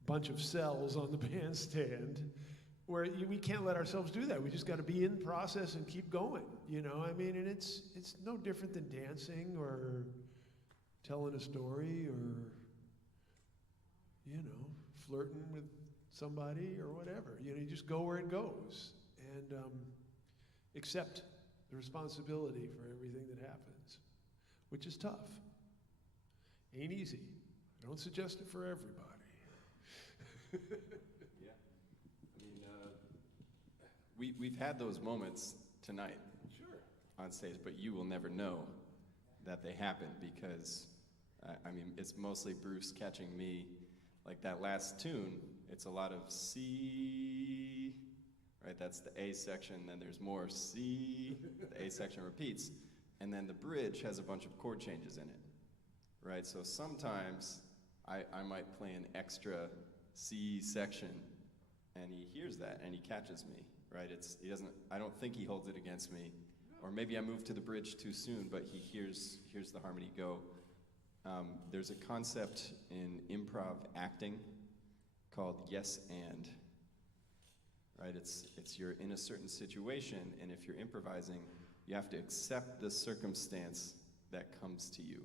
bunch of cells on the bandstand, where we can't let ourselves do that. We just got to be in process and keep going, you know. I mean, and it's no different than dancing or telling a story or, you know, flirting with somebody or whatever. You know, you just go where it goes and accept the responsibility for everything that happens, which is tough. Ain't easy. I don't suggest it for everybody. Yeah. I mean, we've had those moments tonight Sure. on stage, but you will never know that they happened because, I mean, it's mostly Bruce catching me. Like that last tune, it's a lot of C, right? That's the A section, then there's more C, the A section repeats, and then the bridge has a bunch of chord changes in it, right? So sometimes I might play an extra C section, and he hears that, and he catches me, right? I don't think he holds it against me, or maybe I moved to the bridge too soon, but he hears the harmony go. There's a concept in improv acting called yes and. Right? It's you're in a certain situation, and if you're improvising, you have to accept the circumstance that comes to you.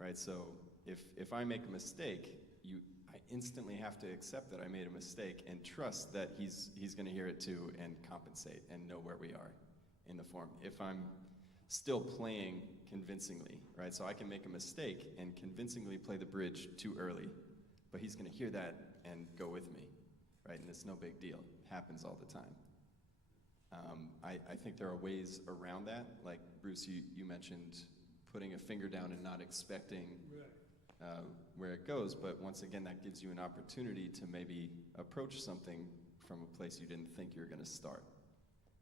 Right? So if I make a mistake, I instantly have to accept that I made a mistake and trust that he's going to hear it too and compensate and know where we are in the form. If I'm still playing convincingly, right? So I can make a mistake and convincingly play the bridge too early, but he's going to hear that and go with me, right? And it's no big deal. It happens all the time. I think there are ways around that. Like, Bruce, you mentioned putting a finger down and not expecting where it goes, but once again, that gives you an opportunity to maybe approach something from a place you didn't think you were going to start,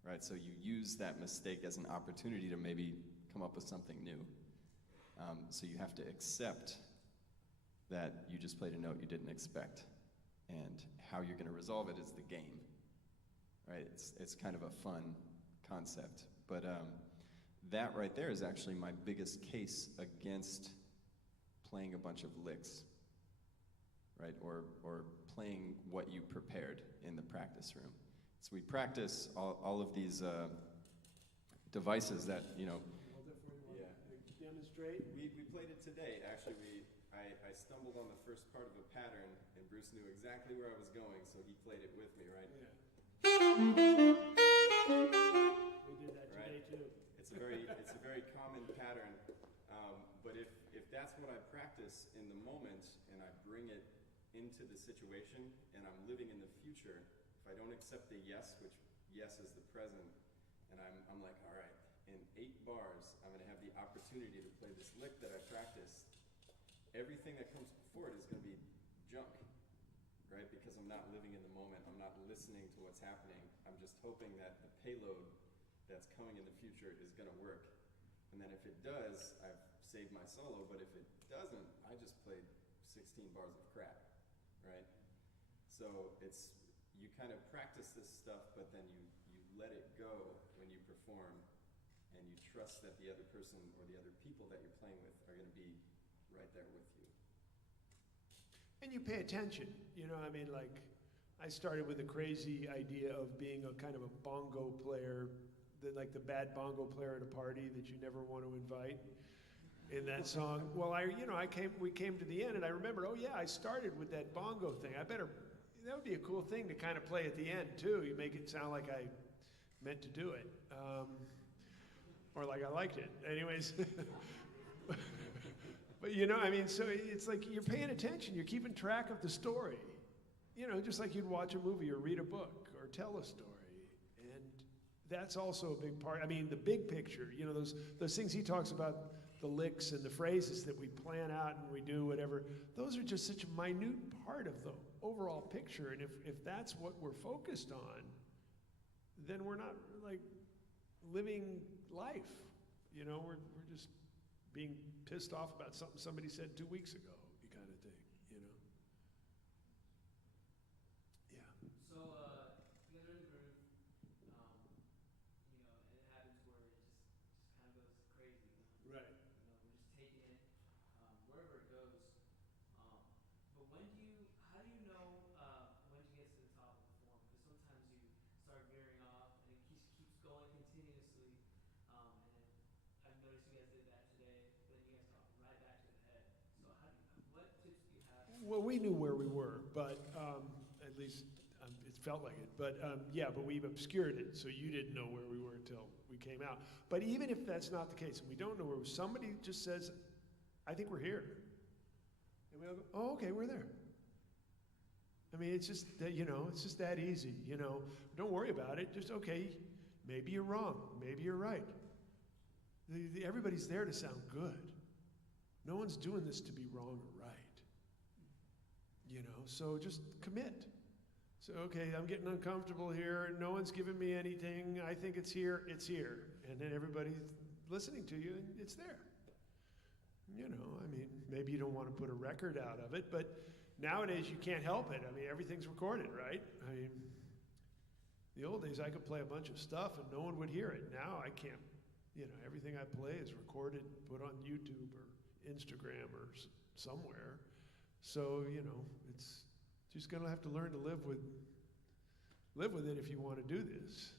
right? So you use that mistake as an opportunity to maybe come up with something new. So you have to accept that you just played a note you didn't expect, and how you're going to resolve it is the game, right? It's kind of a fun concept, but that right there is actually my biggest case against playing a bunch of licks, right? Or playing what you prepared in the practice room. So we practice all of these devices that, you know. Yeah. Demonstrate. We played it today. Actually, I stumbled on the first part of a pattern, and Bruce knew exactly where I was going, so he played it with me, right? Yeah. We did that today too. It's a very common pattern, but if that's what I practice in the moment and I bring it into the situation and I'm living in the future, if I don't accept the yes, which yes is the present, and I'm like, all right, in 8 bars, I'm going to have the opportunity to play this lick that I practiced. Everything that comes before it is going to be junk, right? Because I'm not living in the moment. I'm not listening to what's happening. I'm just hoping that the payload that's coming in the future is going to work. And then if it does, I've saved my solo, but if it doesn't, I just played 16 bars of crap, right? So you kind of practice this stuff, but then you let it go when you perform, and you trust that the other person or the other people that you're playing with are going to be right there with you. And you pay attention, you know, I mean, like, I started with a crazy idea of being a kind of a bongo player, like the bad bongo player at a party that you never want to invite in that song. Well, we came to the end, and I remembered, oh yeah, I started with that bongo thing. That would be a cool thing to kind of play at the end too. You make it sound like I meant to do it, or like I liked it. Anyways. But you know, I mean, so it's like you're paying attention, you're keeping track of the story. You know, just like you'd watch a movie or read a book or tell a story. And that's also a big part. I mean, the big picture, you know, those things he talks about, the licks and the phrases that we plan out and we do whatever, those are just such a minute part of the overall picture. And if that's what we're focused on, then we're not like living life. You know, we're just being pissed off about something somebody said 2 weeks ago, kind of thing, you know? Yeah. So, you guys are in the groove, you know, and it happens where it just kind of goes crazy, you know? Right. You know, we're just taking it, wherever it goes. But how do you know, when to get to the top of the form? Because sometimes you start veering off and it keeps going continuously, and I've noticed you guys did that today, but then you guys got right back to the head. So what tips do you have? Well, we knew where we were, but at least it felt like it. But yeah, but we've obscured it, so you didn't know where we were until we came out. But even if that's not the case, and we don't know where, somebody just says, I think we're here. And we all go, oh, okay, we're there. I mean, it's just that, you know, it's just that easy, you know. Don't worry about it. Just, okay, maybe you're wrong. Maybe you're right. Everybody's there to sound good. No one's doing this to be wrong or right. You know, so just commit. So, okay, I'm getting uncomfortable here. No one's giving me anything. I think it's here. And then everybody's listening to you, and it's there. You know, I mean, maybe you don't want to put a record out of it, but nowadays you can't help it. I mean, everything's recorded, right? I mean, the old days I could play a bunch of stuff and no one would hear it. Now I can't, you know, everything I play is recorded, put on YouTube or Instagram or somewhere. So, you know, it's Just gonna have to learn to live with it if you want to do this.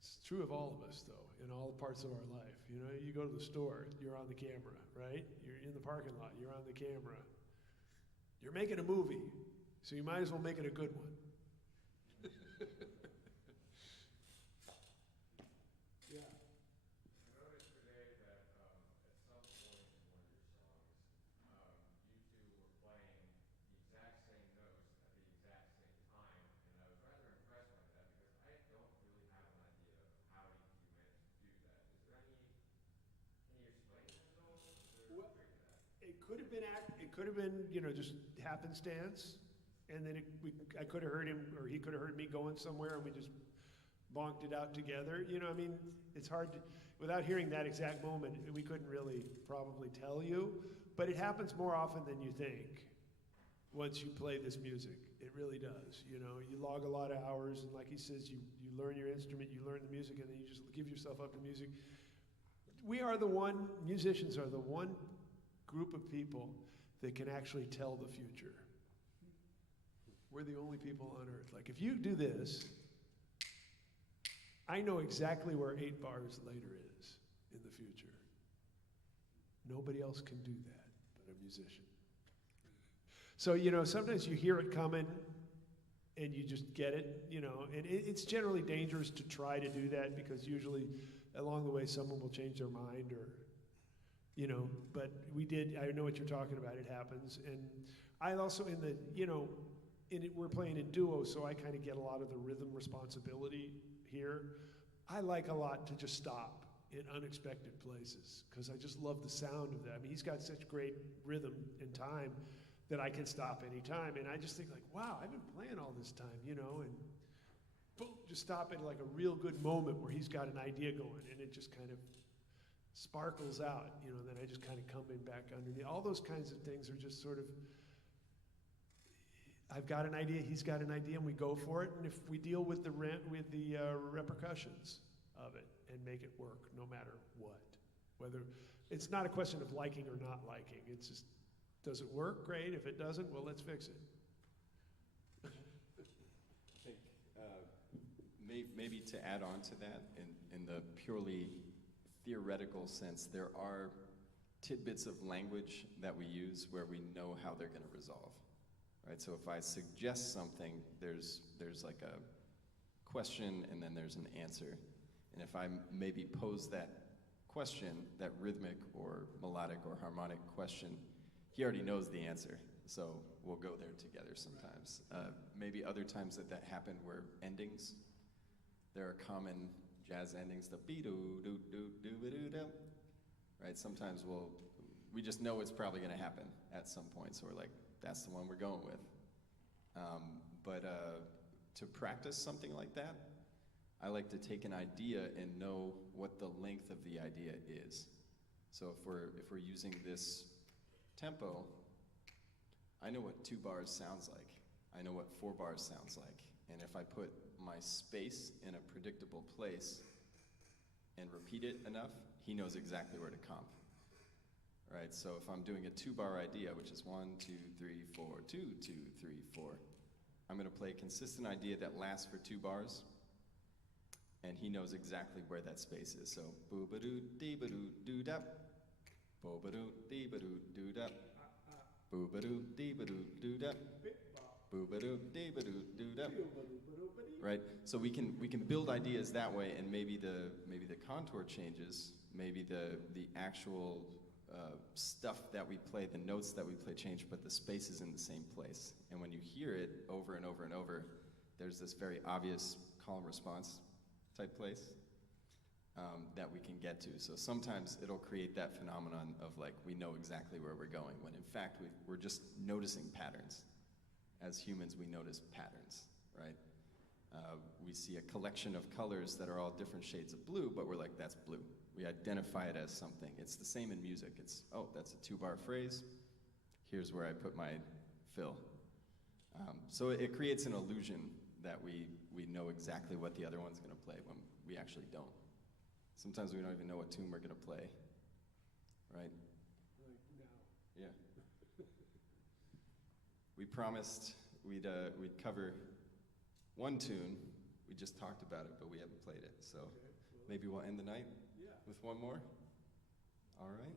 It's true of all of us, though, in all parts of our life. You know, you go to the store, you're on the camera, right? You're in the parking lot, you're on the camera. You're making a movie, so you might as well make it a good one. Yeah. I noticed today that at some point in one of your songs, you two were playing the exact same notes at the exact same time, and I was rather impressed by that because I don't really have an idea of how you managed to do that. Is there any? Can you explain that at all? Is there a trick to that? It could have been just happenstance, and then I could have heard him, or he could have heard me going somewhere, and we just bonked it out together. You know, I mean, it's hard to, without hearing that exact moment, we couldn't really probably tell you, but it happens more often than you think once you play this music. It really does. You know, you log a lot of hours, and like he says, you learn your instrument, you learn the music, and then you just give yourself up to music. Musicians are the one group of people that can actually tell the future. We're the only people on earth. Like, if you do this, I know exactly where 8 bars later is in the future. Nobody else can do that but a musician. So, you know, sometimes you hear it coming and you just get it, you know, and it's generally dangerous to try to do that because usually along the way someone will change their mind or, you know, but I know what you're talking about, it happens. And I also, we're playing in duo, so I kind of get a lot of the rhythm responsibility here. I like a lot to just stop in unexpected places because I just love the sound of that. I mean, he's got such great rhythm and time that I can stop anytime. And I just think like, wow, I've been playing all this time, you know, and boom, just stop at like a real good moment where he's got an idea going and it just kind of sparkles out, you know, and then I just kind of come in back underneath. All those kinds of things are just sort of, I've got an idea, he's got an idea, and we go for it. And if we deal with the repercussions of it and make it work, no matter what, whether it's not a question of liking or not liking. It's just, does it work? Great. If it doesn't, well, let's fix it. I think maybe to add on to that, in the purely theoretical sense, there are tidbits of language that we use where we know how they're going to resolve. Right, so if I suggest something, there's like a question and then there's an answer. And if I maybe pose that question, that rhythmic or melodic or harmonic question, he already knows the answer. So we'll go there together sometimes. Maybe other times that happened were endings. There are common jazz endings, the be-do-do-do-do-do-do. Right, sometimes we just know it's probably going to happen at some point. So we're like, that's the one we're going with. But to practice something like that, I like to take an idea and know what the length of the idea is. So if we're using this tempo, I know what 2 bars sounds like. I know what 4 bars sounds like. And if I put my space in a predictable place and repeat it enough, he knows exactly where to comp. Right, so if I'm doing a 2-bar idea, which is 1, 2, 3, 4, 2, 2, 3, 4, I'm going to play a consistent idea that lasts for 2 bars, and he knows exactly where that space is. So, boo-ba-doo-dee-ba-doo-doo-da, boo-ba-doo-dee-ba-doo-doo-da, boo-ba-doo-dee-ba-doo-doo-da, boo-ba-doo-dee-ba-doo-doo-da. Right, so we can build ideas that way, and maybe the contour changes, maybe the actual stuff that we play, the notes that we play change, but the space is in the same place. And when you hear it over and over and over, there's this very obvious call and response type place that we can get to. So sometimes it'll create that phenomenon of like, we know exactly where we're going, when in fact we're just noticing patterns. As humans, we notice patterns, right? We see a collection of colors that are all different shades of blue, but we're like, that's blue. We identify it as something. It's the same in music. It's, oh, that's a 2-bar phrase. Here's where I put my fill. So it creates an illusion that we know exactly what the other one's going to play when we actually don't. Sometimes we don't even know what tune we're going to play, right? Like now. Yeah. we promised we'd cover one tune. We just talked about it, but we haven't played it. So maybe we'll end the night with one more. All right.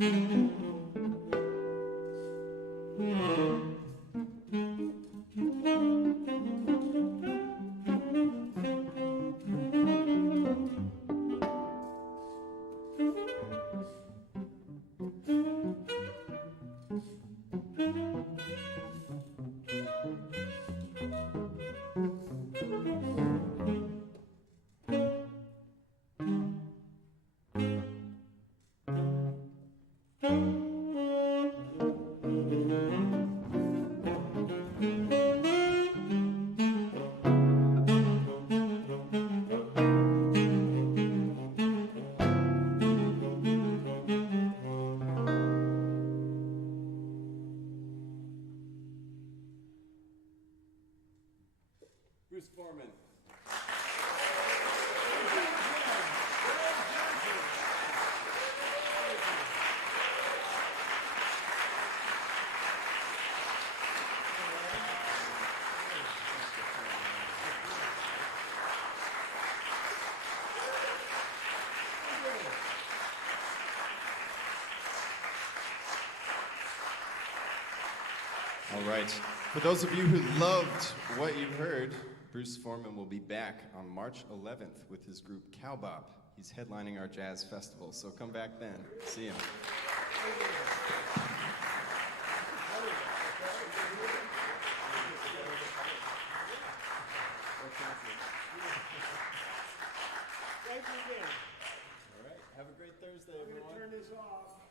Bruce Forman. All right. For those of you who loved what you heard, Bruce Forman will be back on March 11th with his group Cowbop. He's headlining our jazz festival, so come back then. See him. Thank you again. All right. Have a great Thursday, I'm going everyone. to turn this off.